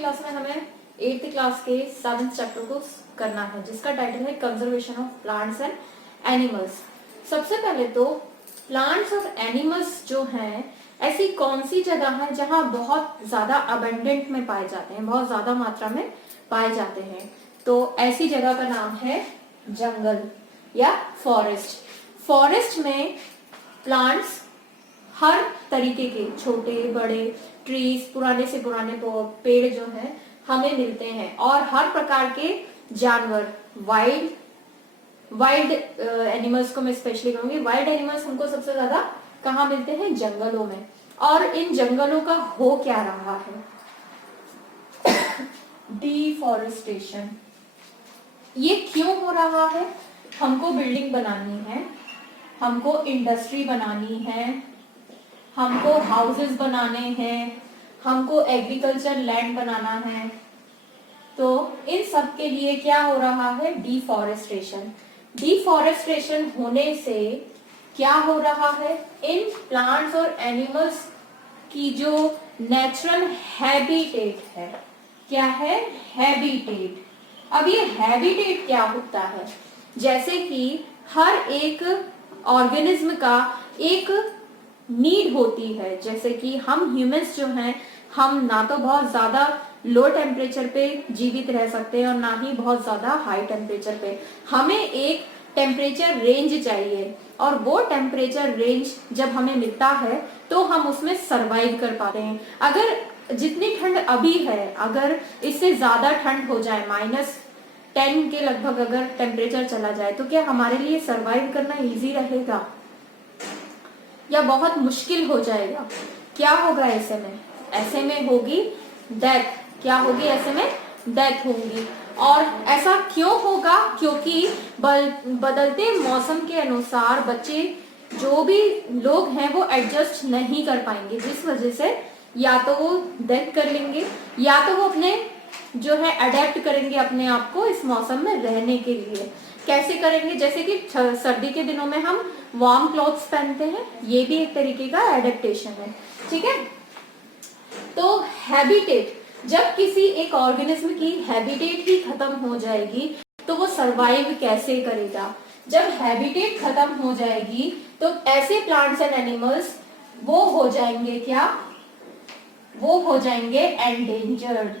Class में हमें 8th class के 7th चैप्टर को करना है, जिसका टाइटल है conservation of plants and animals. सबसे पहले तो प्लांट्स और एनिमल्स जो हैं, ऐसी कौन सी जगह है जहां बहुत ज्यादा अबंडेंट में पाए जाते हैं, बहुत ज्यादा मात्रा में पाए जाते हैं। तो ऐसी जगह का नाम है जंगल या फॉरेस्ट। फॉरेस्ट में प्लांट्स हर तरीके के, छोटे बड़े ट्रीज, पुराने से पुराने पेड़ जो हैं हमें मिलते हैं, और हर प्रकार के जानवर, वाइल्ड एनिमल्स को मैं स्पेशली कहूंगी। वाइल्ड एनिमल्स हमको सबसे ज्यादा कहाँ मिलते हैं? जंगलों में। और इन जंगलों का हो क्या रहा है? डिफॉरेस्टेशन। ये क्यों हो रहा है? हमको बिल्डिंग बनानी है, हमको इंडस्ट्री बनानी है, हमको हाउसेस बनाने हैं, हमको एग्रीकल्चर लैंड बनाना है। तो इन सब के लिए क्या हो रहा है? डिफॉरेस्टेशन। डिफॉरेस्टेशन होने से क्या हो रहा है? इन प्लांट्स और एनिमल्स की जो नेचुरल हैबिटेट है, क्या है? हैबिटेट। अब ये हैबिटेट क्या होता है? जैसे कि हर एक ऑर्गेनिज्म का एक नीड होती है। जैसे कि हम ह्यूमंस जो हैं, हम ना तो बहुत ज्यादा लो टेम्परेचर पे जीवित रह सकते हैं और ना ही बहुत ज्यादा हाई टेम्परेचर पे। हमें एक टेम्परेचर रेंज चाहिए, और वो टेम्परेचर रेंज जब हमें मिलता है तो हम उसमें सरवाइव कर पाते हैं। अगर जितनी ठंड अभी है, अगर इससे ज्यादा ठंड हो जाए, -10 के लगभग अगर टेम्परेचर चला जाए, तो क्या हमारे लिए सरवाइव करना इजी रहेगा या बहुत मुश्किल हो जाएगा? क्या होगा ऐसे में? ऐसे में होगी डेथ। क्या होगी? ऐसे में डेथ होगी। और ऐसा क्यों होगा? क्योंकि बदलते मौसम के अनुसार बच्चे, जो भी लोग हैं, वो एडजस्ट नहीं कर पाएंगे, जिस वजह से या तो वो डेथ कर लेंगे या तो वो अपने जो है अडेप्ट करेंगे अपने आप को इस मौसम में रहने के लिए। कैसे करेंगे? जैसे कि सर्दी के दिनों में हम वार्म क्लॉथ्स पहनते हैं, ये भी एक तरीके का एडेप्टेशन है। ठीक है। तो हैबिटेट, जब किसी एक ऑर्गेनिज्म की हैबिटेट ही खत्म हो जाएगी तो वो सरवाइव कैसे करेगा? जब हैबिटेट खत्म हो जाएगी तो ऐसे प्लांट्स एंड एनिमल्स वो हो जाएंगे क्या? वो हो जाएंगे एंडेंजर्ड।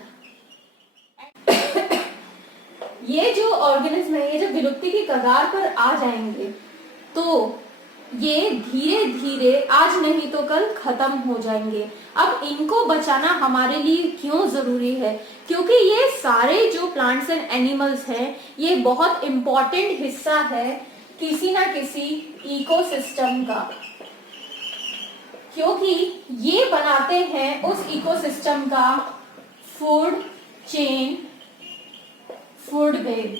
ये जो ऑर्गेनिज्म है, ये जब विलुप्ति की कगार पर आ जाएंगे तो ये धीरे धीरे, आज नहीं तो कल, खत्म हो जाएंगे। अब इनको बचाना हमारे लिए क्यों जरूरी है? क्योंकि ये सारे जो प्लांट्स एंड एनिमल्स हैं, ये बहुत इंपॉर्टेंट हिस्सा है किसी ना किसी इकोसिस्टम का, क्योंकि ये बनाते हैं उस इकोसिस्टम का फूड चेन, फूड वेब,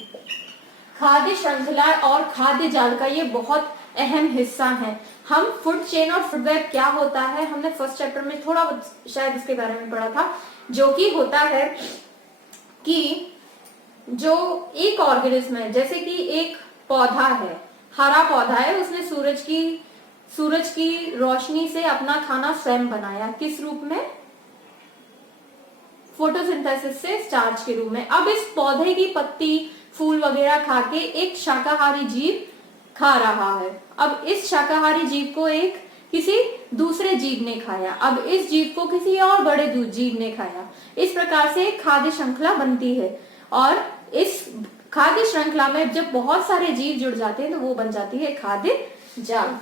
खाद्य श्रृंखला और खाद्य जाल का ये बहुत अहम हिस्सा है। हम फूड चेन और फूड वेब क्या होता है, हमने फर्स्ट चैप्टर में थोड़ा शायद इसके बारे में पढ़ा था, जो कि होता है कि जो एक ऑर्गेनिज्म है, जैसे कि एक पौधा है, हरा पौधा है, उसने सूरज की रोशनी से अपना खाना स्वयं बनाया। किस रूप में? फोटोसिंथेसिस से स्टार्च के रूप में। अब इस पौधे की पत्ती, फूल वगैरह खा के एक शाकाहारी जीव खा रहा है। अब इस शाकाहारी जीव को एक किसी दूसरे जीव ने खाया, अब इस जीव को किसी और बड़े जीव ने खाया। इस प्रकार से एक खाद्य श्रृंखला बनती है, और इस खाद्य श्रृंखला में जब बहुत सारे जीव जुड़ जाते हैं तो वो बन जाती है खाद्य जाल।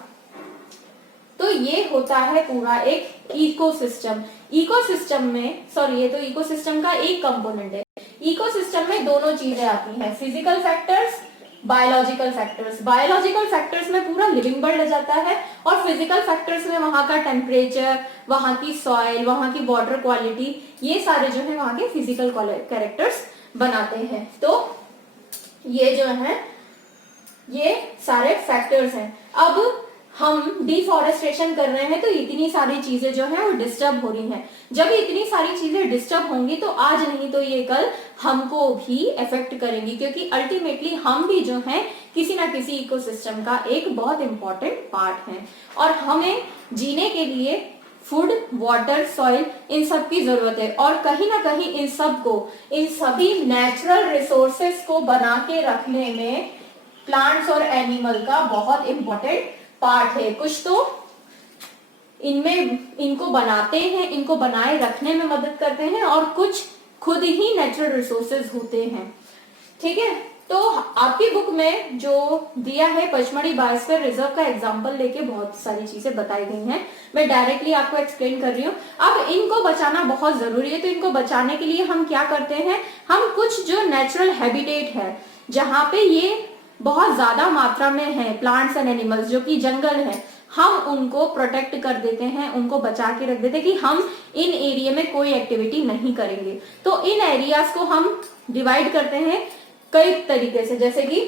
तो ये होता है पूरा एक इकोसिस्टम। इकोसिस्टम में, सॉरी, ये तो इकोसिस्टम का एक कंपोनेंट है। इकोसिस्टम में दोनों चीजें आती हैं, physical factors, biological factors. Biological factors में पूरा लिविंग वर्ल्ड आ जाता है, और फिजिकल फैक्टर्स में वहां का टेम्परेचर, वहां की सॉइल, वहां की वाटर क्वालिटी, ये सारे जो है वहां के फिजिकल कैरेक्टर्स बनाते हैं। तो ये जो है ये सारे फैक्टर्स हैं। अब हम डिफॉरेस्टेशन कर रहे हैं तो इतनी सारी चीजें जो है वो डिस्टर्ब हो रही हैं। जब इतनी सारी चीजें डिस्टर्ब होंगी तो आज नहीं तो ये कल हमको भी इफेक्ट करेंगी, क्योंकि अल्टीमेटली हम भी जो हैं किसी ना किसी इकोसिस्टम का एक बहुत इंपॉर्टेंट पार्ट हैं, और हमें जीने के लिए फूड, वाटर, सॉइल, इन सब की जरूरत है। और कहीं ना कहीं इन सभी नेचुरल रिसोर्सेस को बना के रखने में प्लांट्स और एनिमल का बहुत इंपॉर्टेंट पार्ट है। कुछ तो इनमें इनको बनाते हैं, इनको बनाए रखने में मदद करते हैं, और कुछ खुद ही नेचुरल रिसोर्सेज होते हैं। ठीक है, तो आपकी बुक में जो दिया है पचमढ़ी बायोस्फीयर रिजर्व का एग्जांपल लेके बहुत सारी चीजें बताई गई हैं। मैं डायरेक्टली आपको एक्सप्लेन कर रही हूँ। अब इनको बचाना बहुत जरूरी है, तो इनको बचाने के लिए हम क्या करते हैं, हम कुछ जो नेचुरल हैबिटेट है जहां पे ये बहुत ज्यादा मात्रा में है प्लांट्स एंड एनिमल्स, जो कि जंगल है, हम उनको प्रोटेक्ट कर देते हैं, उनको बचा के रख देते हैं कि हम इन एरिया में कोई एक्टिविटी नहीं करेंगे। तो इन एरियाज को हम डिवाइड करते हैं कई तरीके से, जैसे कि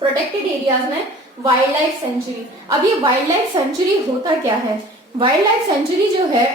प्रोटेक्टेड एरियाज में वाइल्ड लाइफ सेंचुरी। अब ये वाइल्ड लाइफ सेंचुरी होता क्या है, वाइल्ड लाइफ सेंचुरी जो है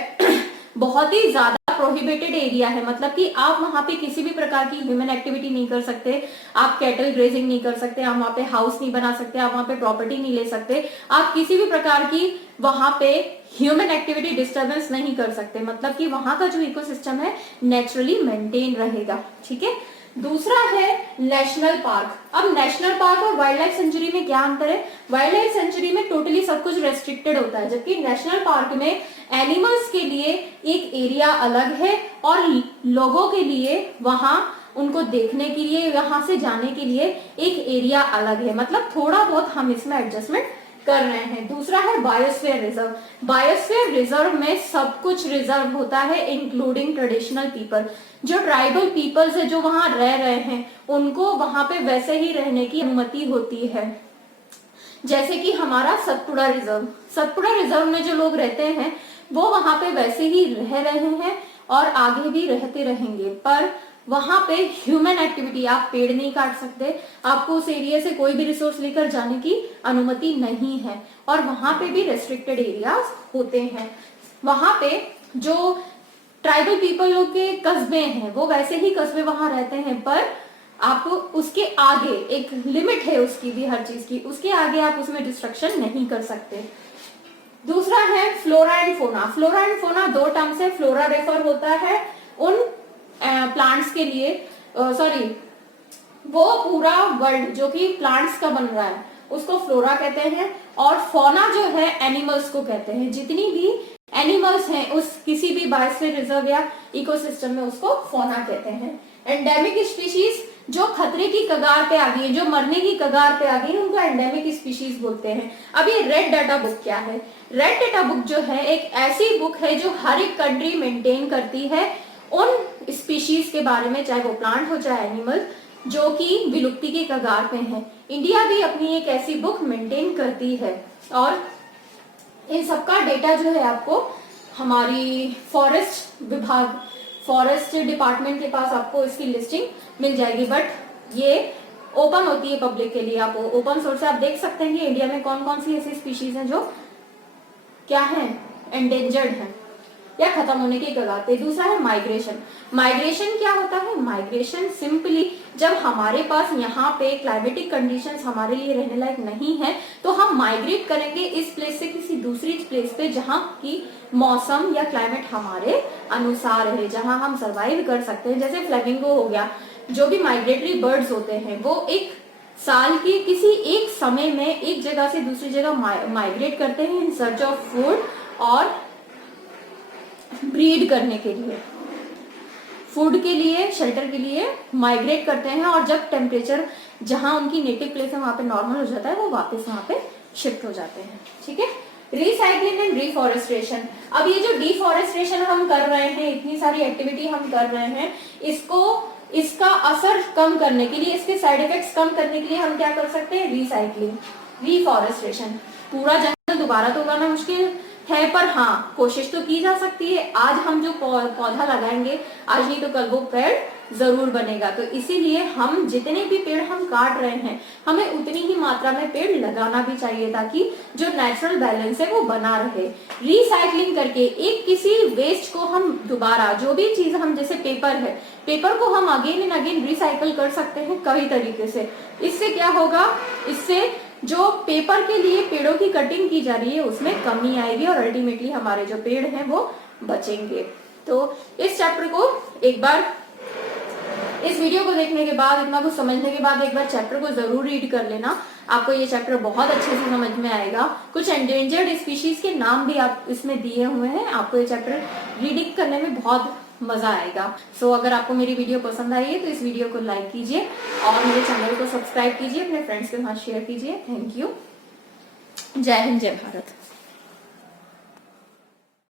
बहुत ही ज्यादा प्रोहिबिटेड एरिया है, मतलब कि आप वहां पे किसी भी प्रकार की ह्यूमन एक्टिविटी नहीं कर सकते, आप कैटल ग्रेजिंग नहीं कर सकते, आप वहां पे हाउस नहीं बना सकते, आप वहां पे प्रॉपर्टी नहीं ले सकते, आप किसी भी प्रकार की वहां पे ह्यूमन एक्टिविटी डिस्टर्बेंस नहीं कर सकते, मतलब कि वहां का जो इकोसिस्टम है नेचुरली मेंटेन रहेगा। ठीक है, दूसरा है नेशनल पार्क। अब नेशनल पार्क और वाइल्ड लाइफ सेंचुरी में क्या अंतर है, वाइल्ड लाइफ सेंचुरी में टोटली सब कुछ रेस्ट्रिक्टेड होता है, जबकि नेशनल पार्क में एनिमल्स के लिए एक एरिया अलग है और लोगों के लिए वहां उनको देखने के लिए, वहां से जाने के लिए एक एरिया अलग है, मतलब थोड़ा बहुत हम इसमें एडजस्टमेंट कर रहे हैं। दूसरा है बायोस्फीयर रिजर्व। बायोस्फीयर रिजर्व में सब कुछ रिजर्व होता है, इंक्लूडिंग ट्रेडिशनल पीपल। जो ट्राइबल पीपल्स है जो वहां रह रहे हैं, उनको वहां पे वैसे ही रहने की अनुमति होती है। जैसे कि हमारा सतपुड़ा रिजर्व, सतपुड़ा रिजर्व में जो लोग रहते हैं वो वहां पे वैसे ही रह रहे हैं और आगे भी रहते रहेंगे, पर वहां पे ह्यूमन एक्टिविटी, आप पेड़ नहीं काट सकते, आपको उस एरिया से कोई भी रिसोर्स लेकर जाने की अनुमति नहीं है, और वहां पे भी रेस्ट्रिक्टेड एरियाज होते हैं। वहां पे जो ट्राइबल पीपल लोग के कस्बे हैं वो वैसे ही कस्बे वहां रहते हैं, पर आप उसके आगे एक लिमिट है उसकी भी, हर चीज की, उसके आगे आप उसमें डिस्ट्रक्शन नहीं कर सकते। दूसरा है flora and fauna. Flora and fauna दो टर्म से, फ्लोरा रेफर होता है उन प्लांट्स के लिए, सॉरी वो पूरा वर्ल्ड जो कि प्लांट्स का बन रहा है उसको फ्लोरा कहते हैं, और फोना जो है एनिमल्स को कहते हैं। जितनी भी एनिमल्स हैं उस किसी भी बायोस्फीयर रिजर्व या इकोसिस्टम में उसको फोना कहते हैं। एंडेमिक स्पीशीज जो खतरे की कगार पे आ गई है, जो मरने की कगार पे आ गई है, उनको एंडेमिक स्पीशीज बोलते हैं। अब ये रेड डाटा बुक क्या है, रेड डाटा बुक जो है एक ऐसी बुक है जो हर एक कंट्री मेंटेन करती है उन स्पीशीज के बारे में, चाहे वो प्लांट हो चाहे एनिमल, जो कि विलुप्ति के कगार पे हैं। इंडिया भी अपनी एक ऐसी बुक मेंटेन करती है, और इन सबका डेटा जो है आपको हमारी फॉरेस्ट विभाग, फॉरेस्ट डिपार्टमेंट के पास आपको इसकी लिस्टिंग मिल जाएगी, बट ये ओपन होती है पब्लिक के लिए। आप ओपन सोर्स से आप देख सकते हैं कि इंडिया में कौन कौन सी ऐसी स्पीशीज हैं जो क्या है, एंडेंजर्ड है या खत्म होने की कगार पे। दूसरा है माइग्रेशन। माइग्रेशन क्या होता है, माइग्रेशन सिंपली जब हमारे पास यहाँ पे क्लाइमेटिक कंडीशंस हमारे लिए रहने लायक नहीं है तो हम माइग्रेट करेंगे इस प्लेस से किसी दूसरी प्लेस पे जहाँ की मौसम या क्लाइमेट हमारे अनुसार है, जहाँ हम सर्वाइव कर सकते हैं। जैसे फ्लेमिंगो हो गया, जो भी माइग्रेटरी बर्ड्स होते हैं वो एक साल के किसी एक समय में एक जगह से दूसरी जगह माइग्रेट करते हैं इन सर्च ऑफ फूड और ब्रीड करने के लिए, फूड के लिए, शेल्टर के लिए माइग्रेट करते हैं, और जब टेम्परेचर जहां उनकी नेटिव प्लेस है वहां पे नॉर्मल हो जाता है वो वापस वहां पे शिफ्ट हो जाते हैं। ठीक है, रिसाइकलिंग एंड रिफॉरेस्टेशन। अब ये जो डिफॉरेस्टेशन हम कर रहे हैं, इतनी सारी एक्टिविटी हम कर रहे हैं, इसका असर कम करने के लिए, इसके साइड इफेक्ट्स कम करने के लिए हम क्या कर सकते हैं, रिसाइकलिंग, रिफॉरेस्टेशन। पूरा जंगल दोबारा तो उगाना मुश्किल है, पर हाँ कोशिश तो की जा सकती है। आज हम जो पौधा लगाएंगे, आज नहीं तो कल वो पेड़ जरूर बनेगा। तो इसीलिए हम जितने भी पेड़ हम काट रहे हैं हमें उतनी ही मात्रा में पेड़ लगाना भी चाहिए, ताकि जो नेचुरल बैलेंस है वो बना रहे। रिसाइकलिंग करके एक किसी वेस्ट को हम दोबारा, जो भी चीज हम, जैसे पेपर है, पेपर को हम अगेन एंड अगेन रिसाइकल कर सकते हैं कई तरीके से। इससे क्या होगा, इससे जो पेपर के लिए पेड़ों की कटिंग की जा रही है उसमें कमी आएगी और अल्टीमेटली हमारे जो पेड़ हैं वो बचेंगे। तो इस चैप्टर को एक बार, इस वीडियो को देखने के बाद, इतना कुछ समझने के बाद एक बार चैप्टर को जरूर रीड कर लेना। आपको ये चैप्टर बहुत अच्छे से समझ में आएगा। कुछ एंडेंजर्ड स्पीशीज के नाम भी आप इसमें दिए हुए हैं। आपको ये चैप्टर रीडिंग करने में बहुत मजा आएगा। सो अगर आपको मेरी वीडियो पसंद आई है तो इस वीडियो को लाइक कीजिए और मेरे चैनल को सब्सक्राइब कीजिए, अपने फ्रेंड्स के साथ शेयर कीजिए। Thank you. जय हिंद, जय भारत।